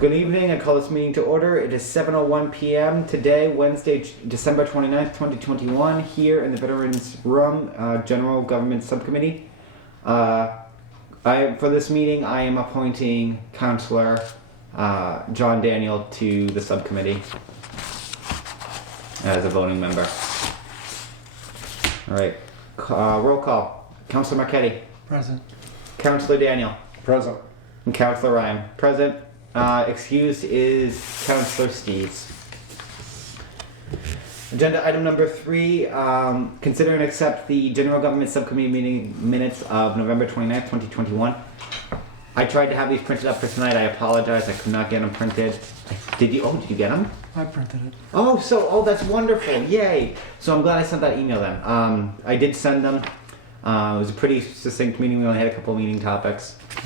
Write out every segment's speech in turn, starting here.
Good evening. I call this meeting to order. It is 7:01 p.m. today, Wednesday, December 29th, 2021, here in the Veterans Room, General Government Subcommittee. For this meeting, I am appointing Councillor John Daniel to the subcommittee as a voting member. All right. Roll call. Councillor Marchetti. Present. Councillor Daniel. Present. And Councillor Ryan. Present. Excused is Councillor Steves. Agenda item number 3, consider and accept the General Government Subcommittee meeting minutes of November 29th, 2021. I tried to have these printed up for tonight. I apologize. I could not get them printed. Did you get them? I printed it. Oh, that's wonderful. Yay. So I'm glad I sent that email then. I did send them. It was a pretty succinct meeting. We only had a couple meeting topics. Yeah.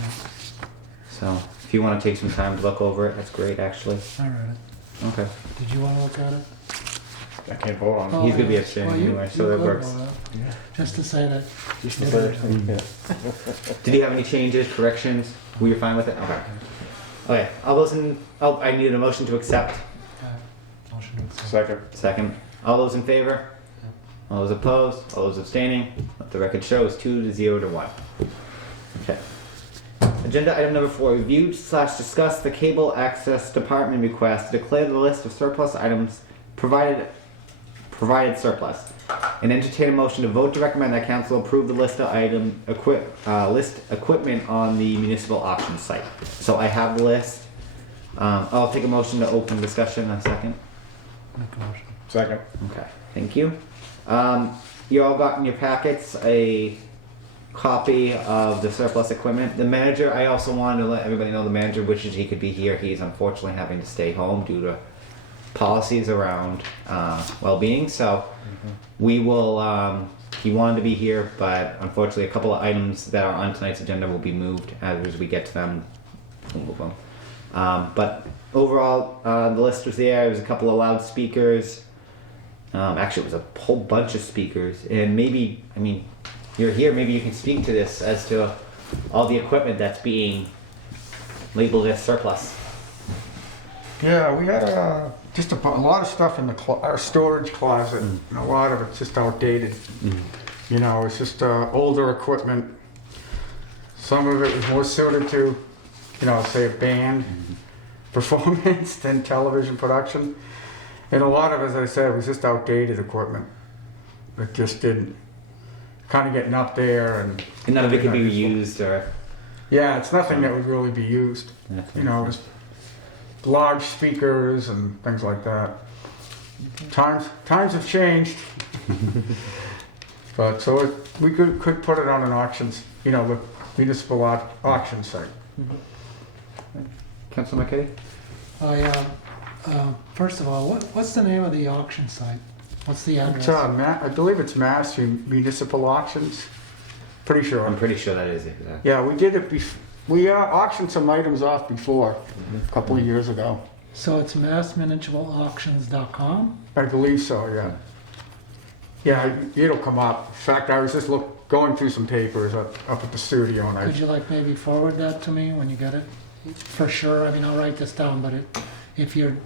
So if you want to take some time to look over it, that's great actually. I read it. Okay. Did you want to look at it? I can't vote on it. He's going to be abstaining anyway, so that works. Yeah. Just to say that. Just the first thing. Did you have any changes, corrections? Were you fine with it? Okay. Okay. All those in... Oh, I needed a motion to accept. Motion to accept. Second. Second. All those in favor? Yeah. All those opposed? All those abstaining? Let the record show is 2-0 to 1. Okay. Agenda item number 4, review/discuss the cable access department request to declare the list of surplus items provided surplus, and entertain a motion to vote to recommend that council approve the list of list equipment on the municipal auction site. So I have the list. I'll take a motion to open discussion in a second. Make a motion. Second. Okay, thank you. You all got in your packets a copy of the surplus equipment. The manager, I also wanted to let everybody know the manager wishes he could be here. He's unfortunately having to stay home due to policies around well-being. So we will, he wanted to be here, but unfortunately a couple of items that are on tonight's agenda will be moved as we get to them. We'll move them. But overall, the list was there. There was a couple of loudspeakers. Actually, it was a whole bunch of speakers. And maybe, I mean, you're here, maybe you can speak to this as to all the equipment that's being labeled as surplus. Yeah, we had just a lot of stuff in our storage closet, and a lot of it's just outdated. You know, it's just older equipment. Some of it was more suited to, you know, say a band performance than television production. And a lot of it, as I said, was just outdated equipment. It just didn't, kind of getting up there and And none of it could be reused or... yeah, it's nothing that would really be used. You know, just large speakers and things like that. Times have changed. But so we could put it on an auctions, you know, the municipal auction site. Councilor McKay? First of all, what's the name of the auction site? What's the address? I believe it's Mass Municipal Auctions. Pretty sure. I'm pretty sure that is it. Yeah. Yeah, we did it we auctioned some items off before, a couple of years ago. So it's massmunicipalauctions.com? I believe so, yeah. Yeah, it'll come up. In fact, I was just going through some papers up at the studio, and Could you maybe forward that to me when you get it? For sure. I mean, I'll write this down, but if you're...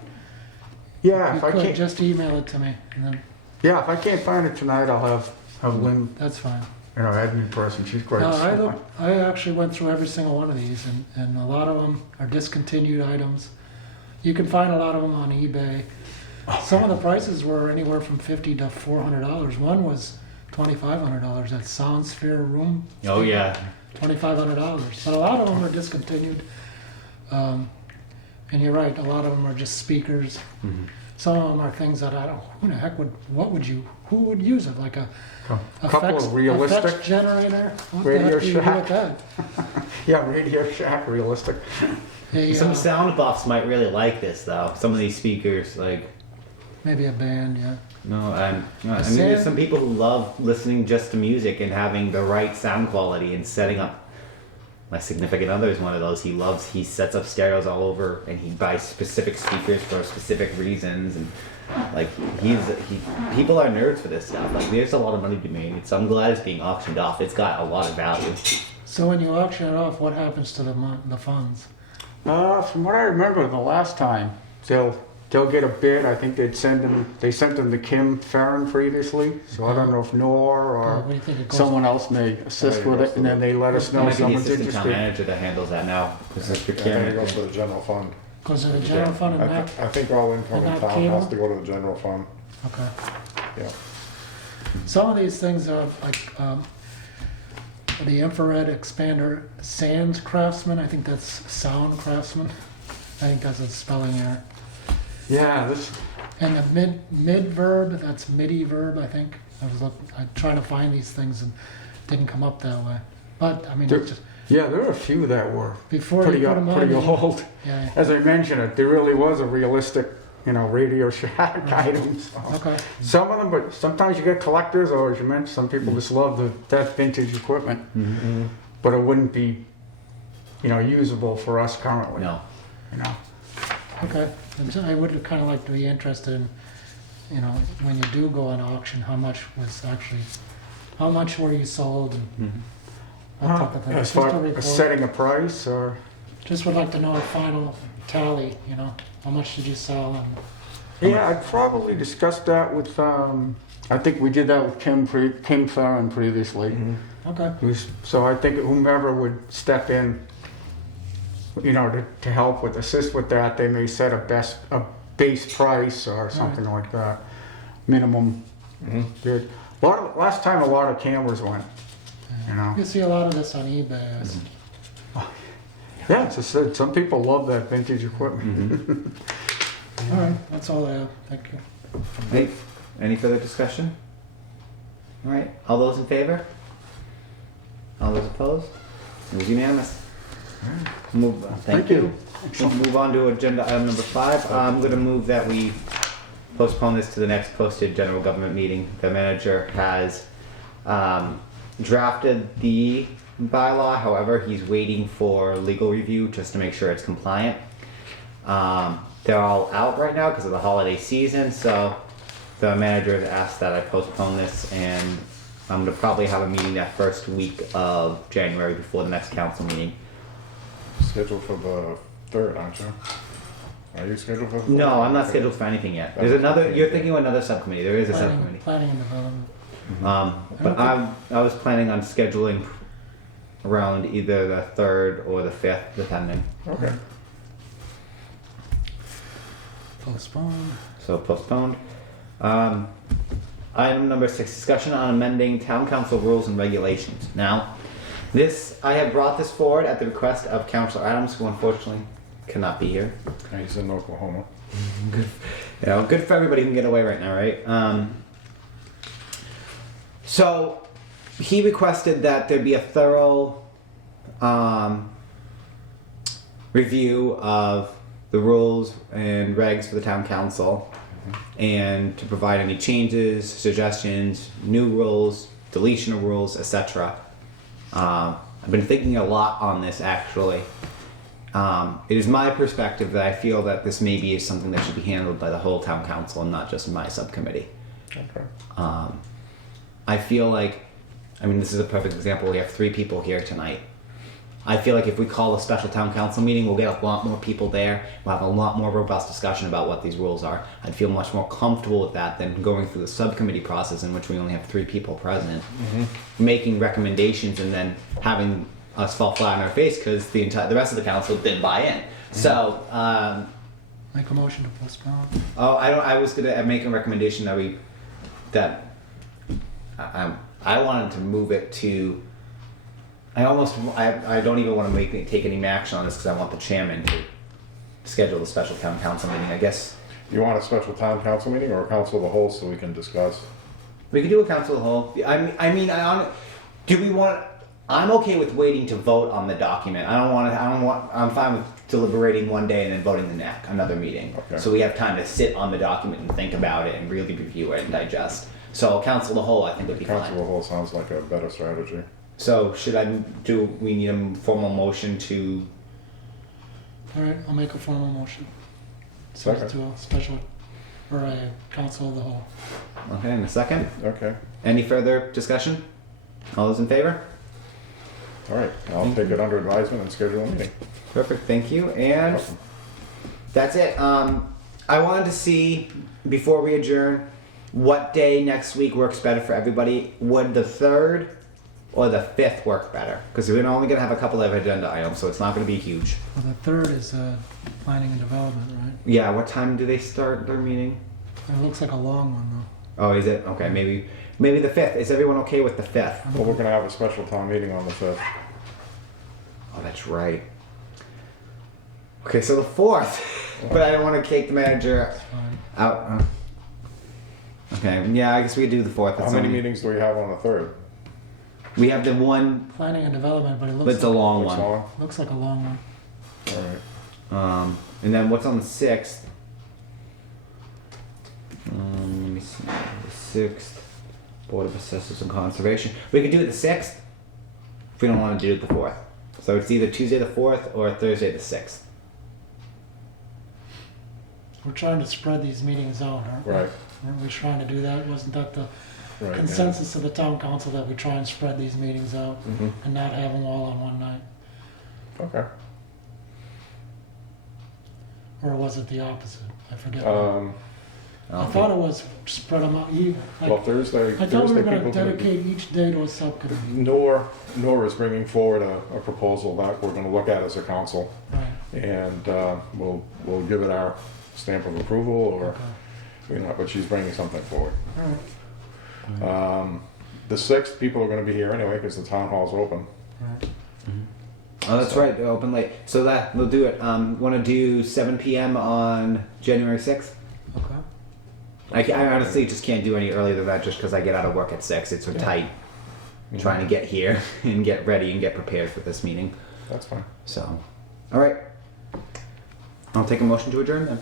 yeah, if if I could, can't, just email it to me, and then yeah, if I can't find it tonight, I'll have Lynn, that's fine. you know, admin person. She's great. No, I actually went through every single one of these, and a lot of them are discontinued items. You can find a lot of them on eBay. Some of the prices were anywhere from $50 to $400. One was $2,500. That Soundsphere room. Oh, yeah. $2,500. But a lot of them are discontinued. And you're right, a lot of them are just speakers. Some of them are things that who the heck who would use it? Like a couple of realistic effects generator? What the Radio heck do you do Shack. with that? Yeah, Radio Shack, realistic. Some sound buffs might really like this, though. Some of these speakers, like... Maybe a band, yeah. No, I mean, there's some people who love listening just to music and having the right sound quality and setting up. My significant other is one of those. He sets up stereos all over, and he buys specific speakers for specific reasons, and like people are nerds for this stuff. Like, there's a lot of money to be made. So I'm glad it's being auctioned off. It's got a lot of value. So when you auction it off, what happens to the funds? From what I remember, the last time they'll get a bid. I think they sent them to Kim Farron previously. So I don't know if Nor What or do you think it goes? someone else may assist with it, and then they let us It know might be the someone's assistant town interested. manager that handles that now. Because it's I think it procurement. goes to the general fund. Goes to the general fund and that? I think all income in and that town cable? has to go to the general fund, Okay. yeah. Some of these things are like the infrared expander sands craftsman. I think that's sound craftsman. I think that's a spelling error. Yeah, this. And the mid verb, that's midi verb. I think I trying to find these things and didn't come up that way. But I mean, There- it's just Yeah, there were a few that were before pretty you put them on. pretty you- old. Yeah. As I mentioned, it there really was a realistic, Radio Shack items. Okay. Some of them, but sometimes you get collectors, or as you mentioned, some people just love that vintage equipment. Mm-hmm. But it wouldn't be, usable for us currently. No. Okay. And so I would kind of like to be interested in, when you do go on auction, how much were you sold and that type of thing. As Just a far report. as setting a price, or Just would like to know a final tally, how much did you sell yeah, I'd probably discuss that with. I think we did that with Kim Farron previously. okay. So I think whomever would step in, to help assist with that, they may set a base price or something like that, minimum bid. Last time a lot of cameras went, You see a lot of this on eBay. Yeah, it's just, some people love that vintage equipment. All right, that's all I have. Thank you. Hey, any further discussion? All right, all those in favor? All those opposed? It was unanimous. Thank you. We'll move on to agenda item number 5. I'm going to move that we postpone this to the next posted general government meeting. The manager has drafted the bylaw, however, he's waiting for legal review just to make sure it's compliant. They're all out right now because of the holiday season, so the manager has asked that I postpone this, and I'm going to probably have a meeting that first week of January before the next council meeting. Scheduled for the 3rd, aren't you? Are you scheduled for the 3rd? No, I'm not scheduled for anything yet. There's another, you're thinking of another subcommittee, there is a subcommittee. Planning and development. But I was planning on scheduling around either the 3rd or the 5th, depending. Okay. Postpone. So postponed. Item number 6, discussion on amending town council rules and regulations. Now, I have brought this forward at the request of Councilor Adams, who unfortunately cannot be here. And he's in Oklahoma. Good for everybody who can get away right now, right? So he requested that there be a thorough review of the rules and regs for the town council, and to provide any changes, suggestions, new rules, deletion of rules, etc. I've been thinking a lot on this, actually. It is my perspective that I feel that this maybe is something that should be handled by the whole town council and not just my subcommittee. Okay. I feel like, this is a perfect example. We have 3 people here tonight. I feel like if we call a special town council meeting, we'll get a lot more people there. We'll have a lot more robust discussion about what these rules are. I'd feel much more comfortable with that than going through the subcommittee process in which we only have 3 people present, making recommendations and then having us fall flat on our face because the rest of the council didn't buy in. So, Make a motion to postpone. I was gonna make a recommendation that I wanted to move it to. I don't even want to take any action on this because I want the chairman to schedule the special town council meeting. I guess You want a special town council meeting or a council of the whole so we can discuss? we could do a council of the whole. Do we want? I'm okay with waiting to vote on the document. I'm fine with deliberating one day and then voting another meeting. Okay. So we have time to sit on the document and think about it and really review it and digest. So council of the whole, I think, would be Council of fine. the whole sounds like a better strategy. So we need a formal motion to? All right, I'll make a formal motion. Second. To a special, or a council of the whole. Okay, in a second. Okay. Any further discussion? All those in favor? All right, I'll take it under advisement and schedule a meeting. Perfect, thank you. And Awesome. that's it. I wanted to see, before we adjourn, what day next week works better for everybody. Would the 3rd or the 5th work better? Because we're only going to have a couple of agenda items, so it's not going to be huge. Well, the 3rd is planning and development, right? Yeah, what time do they start their meeting? It looks like a long one, though. Oh, is it? Okay, maybe the 5th. Is everyone okay with the 5th? Well, we're gonna have a special town meeting on the 5th. Oh, that's right. Okay, so the 4th. But I don't want to take the manager It's fine. out. Okay, yeah, I guess we could do the 4th. How It's many only- meetings do we have on the 3rd? We have the one, Planning and development, but it but looks it's a long Which one. one? looks like a long one. All right. And then what's on the 6th? Let me see. The 6th, Board of Assessors and Conservation. We could do it the 6th if we don't want to do it the 4th. So it's either Tuesday the 4th or Thursday the 6th. We're trying to spread these meetings out, aren't we? Right. Weren't we trying to do that? Wasn't that the Right. consensus of the town council that we try and spread these meetings out Yeah. and not have them all on one night? Okay. Or was it the opposite? I forget. I I thought it was spread them out even. Like, Well, Thursday. I thought we Thursday were going to people can- dedicate each day to a subcommittee. Nor is bringing forward a proposal that we're gonna look at as a council, Right. and we'll give it our stamp of approval, or, Okay. but she's bringing something forward. All right. The 6th, people are gonna be here anyway, because the town hall's open. Right. Oh, that's right. They're open late. So that we'll do it. Want to do 7 p.m. on January 6th? Okay. I honestly just can't do any earlier than that just because I get out of work at 6. It's so tight trying to get here and get ready and get prepared for this meeting. That's fine. So, all right. I'll take a motion to adjourn then.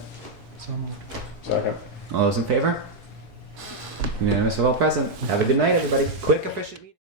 So moved. Second. All those in favor? Unanimous of all present. Have a good night, everybody. Quick, efficient meeting.